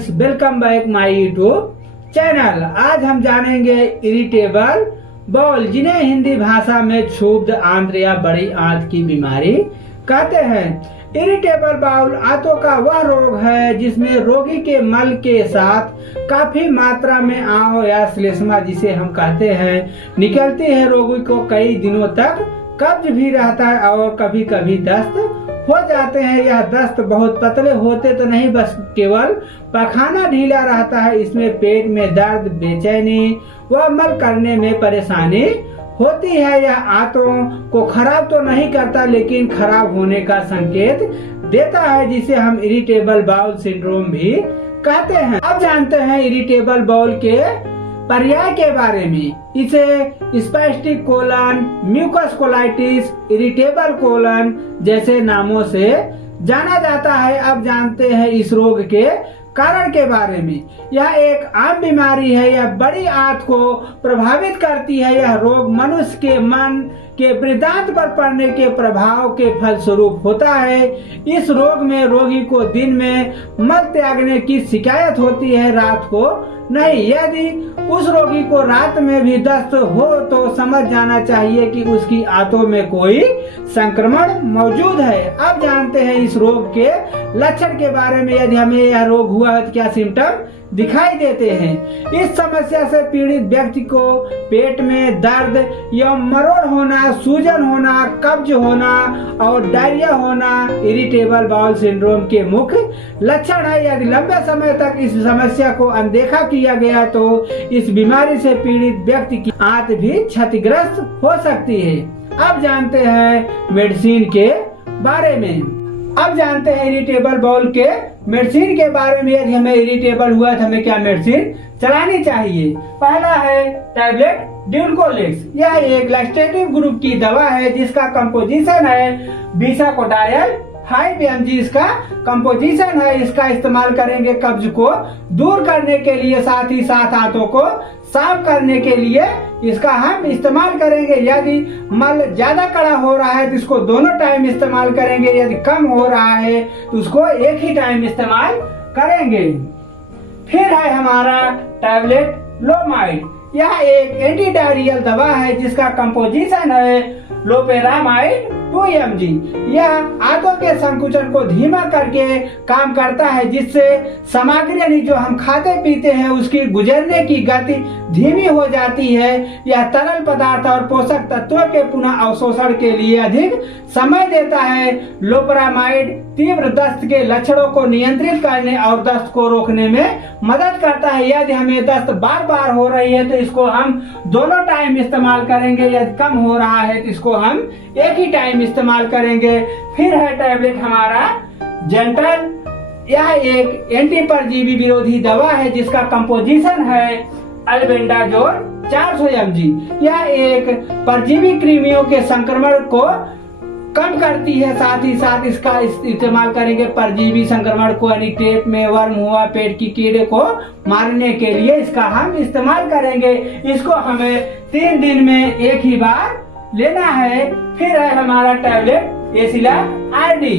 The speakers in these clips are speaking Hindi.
Friends, welcome back my YouTube channel. आज हम जानेंगे इरिटेबल बाउल, जिन्हें हिंदी भाषा में क्षुब्ध आंत्र या बड़ी आंत की बीमारी कहते हैं। इरिटेबल बाउल आंतों का वह रोग है जिसमें रोगी के मल के साथ काफी मात्रा में आंव या श्लेष्मा, जिसे हम कहते हैं, निकलती है। रोगी को कई दिनों तक कब्ज भी रहता है और कभी कभी दस्त हो जाते हैं। यह दस्त बहुत पतले होते तो नहीं, बस केवल पखाना ढीला रहता है। इसमें पेट में दर्द, बेचैनी व मल करने में परेशानी होती है। यह आंतों को खराब तो नहीं करता, लेकिन खराब होने का संकेत देता है, जिसे हम इरिटेबल बाउल सिंड्रोम भी कहते हैं। अब जानते हैं इरिटेबल बाउल के पर्याय के बारे में। इसे spastic colon, mucous colitis, irritable colon जैसे नामों से जाना जाता है। अब जानते हैं इस रोग के कारण के बारे में। यह एक आम बीमारी है। यह बड़ी आंत को प्रभावित करती है। यह रोग मनुष्य के मन के वृद्धांत पर पड़ने के प्रभाव के फलस्वरूप होता है। इस रोग में रोगी को दिन में मल त्यागने की शिकायत होती है, रात को नहीं। यदि उस रोगी को रात में भी दस्त हो तो समझ जाना चाहिए कि उसकी आंतों में कोई संक्रमण मौजूद है। अब जानते हैं इस रोग के लक्षण के बारे में। यदि हमें यह रोग हुआ है तो क्या सिम्टम दिखाई देते हैं। इस समस्या से पीड़ित व्यक्ति को पेट में दर्द या मरोड़ होना, सूजन होना, कब्ज होना और डायरिया होना इरिटेबल बाउल सिंड्रोम के मुख्य लक्षण है। यदि लंबे समय तक इस समस्या को अनदेखा किया गया तो इस बीमारी से पीड़ित व्यक्ति की आंत भी क्षतिग्रस्त हो सकती है। अब जानते हैं मेडिसिन के बारे में। अब जानते हैं इरिटेबल बाउल के मेडिसिन के बारे में। यदि हमें इरिटेबल हुआ तो हमें क्या मेडिसिन चलानी चाहिए। पहला है टैबलेट ड्यूलकोलिक्स। यह एक लैक्सेटिव ग्रुप की दवा है जिसका कंपोजिशन है बिसाकोडायल 5 mg इसका कंपोजिशन है। इसका इस्तेमाल करेंगे कब्ज को दूर करने के लिए, साथ ही साथ आंतों को साफ करने के लिए इसका हम इस्तेमाल करेंगे। यदि मल ज्यादा कड़ा हो रहा है तो इसको दोनों टाइम इस्तेमाल करेंगे। यदि कम हो रहा है तो उसको एक ही टाइम इस्तेमाल करेंगे। फिर है हमारा टैबलेट लोमाइड। यह एक एंटी डायरियल दवा है जिसका कंपोजिशन है लोपेरामाइड 2 mg। यह आंतों के संकुचन को धीमा करके काम करता है, जिससे सामग्री यानी जो हम खाते पीते हैं उसकी गुजरने की गति धीमी हो जाती है। यह तरल पदार्थ और पोषक तत्वों के पुनः अवशोषण के लिए अधिक समय देता है। लोपेरामाइड तीव्र दस्त के लक्षणों को नियंत्रित करने और दस्त को रोकने में मदद करता है। यदि हमें दस्त बार बार हो रही है तो इसको हम दोनों टाइम इस्तेमाल करेंगे। यदि कम हो रहा है तो इसको हम एक ही टाइम इस्तेमाल करेंगे। फिर है टैबलेट हमारा जेंटल। यह एक एंटी परजीवी विरोधी दवा है जिसका कंपोजिशन है अल्बेंडाजोल 400 mg। यह एक परजीवी कृमियों के संक्रमण को कम करती है। साथ ही साथ इसका इस्तेमाल करेंगे परजीवी संक्रमण को, यानी पेट में वर्म हुआ, पेट की कीड़े को मारने के लिए इसका हम इस्तेमाल करेंगे। इसको हमें 3 दिन में एक ही बार लेना है। फिर है हमारा टैबलेट एसिला आरडी।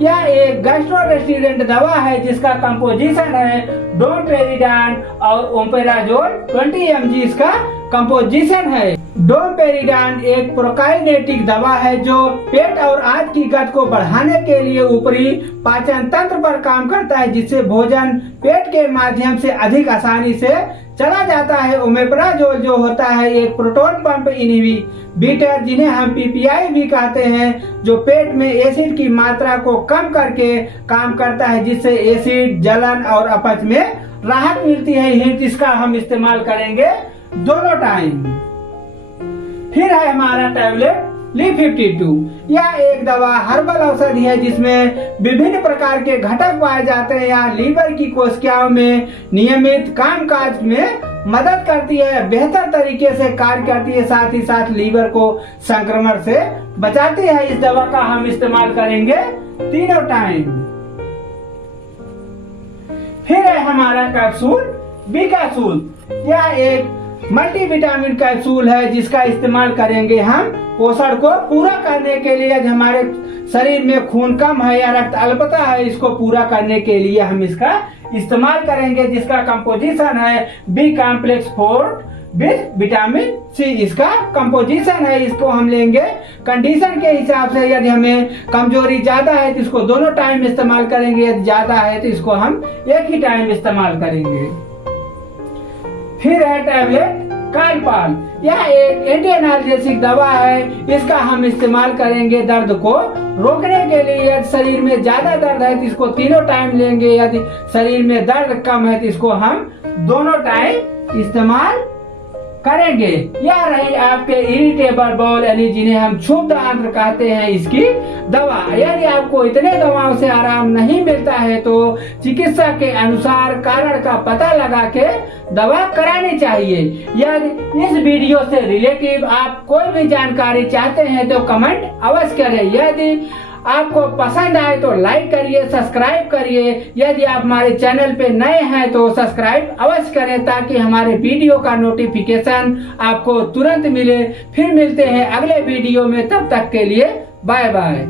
यह एक गैस्ट्रोरेस्टिडेंट दवा है जिसका कंपोजिशन है डोमपेरिडान और ओम्पेराजोल 20 mg इसका कंपोजिशन है। डोमपेरिडान एक प्रोकाइनेटिक दवा है जो पेट और आंत की गति को बढ़ाने के लिए ऊपरी पाचन तंत्र पर काम करता है, जिससे भोजन पेट के माध्यम से अधिक आसानी से चला जाता है। ओमेप्राजोल जो होता है एक प्रोटॉन पंप इनहिबिटर, जिन्हें हम पीपीआई भी कहते हैं, जो पेट में एसिड की मात्रा को कम करके काम करता है, जिससे एसिड, जलन और अपच में राहत मिलती है। इसका हम इस्तेमाल करेंगे दोनों टाइम। फिर है हमारा टैबलेट ली52। यह एक दवा हर्बल औषधि है जिसमें विभिन्न प्रकार के घटक पाए जाते हैं। यह लीवर की कोशिकाओं में नियमित कामकाज में मदद करती है, बेहतर तरीके से कार्य करती है। साथ ही साथ लीवर को संक्रमण से बचाती है। इस दवा का हम इस्तेमाल करेंगे तीनों टाइम। फिर है हमारा कैप्सूल बिकासूल। यह एक मल्टीविटामिन कैप्सूल है जिसका इस्तेमाल करेंगे हम पोषण को पूरा करने के लिए। हमारे शरीर में खून कम है या रक्त अल्पता है, इसको पूरा करने के लिए हम इसका इस्तेमाल करेंगे, जिसका कंपोजिशन है B complex 4 with vitamin C. इसका कंपोजिशन है, इसको हम लेंगे कंडीशन के हिसाब से। यदि हमें कमजोरी ज्यादा है तो इसको दोनों टाइम इस्तेमाल करेंगे, यदि ज्यादा है तो इसको हम एक ही टाइम इस्तेमाल करेंगे। फिर है टैबलेट कालपाल। यह एक एंटी एनाल्जेसिक दवा है, इसका हम इस्तेमाल करेंगे दर्द को रोकने के लिए। यदि शरीर में ज्यादा दर्द है तो इसको तीनों टाइम लेंगे, यदि शरीर में दर्द कम है तो इसको हम दोनों टाइम इस्तेमाल करेंगे। यह रही आपके इरिटेबल बाउल यानी जिन्हें हम क्षुब्ध आंत्र कहते हैं, इसकी दवा। यदि आपको इतने दवाओं से आराम नहीं मिलता है तो चिकित्सक के अनुसार कारण का पता लगा के दवा करानी चाहिए। यदि इस वीडियो से रिलेटिव आप कोई भी जानकारी चाहते हैं तो कमेंट अवश्य करें। यदि आपको पसंद आए तो लाइक करिए, सब्सक्राइब करिए। यदि आप हमारे चैनल पे नए हैं तो सब्सक्राइब अवश्य करें ताकि हमारे वीडियो का नोटिफिकेशन आपको तुरंत मिले। फिर मिलते हैं अगले वीडियो में, तब तक के लिए बाय बाय।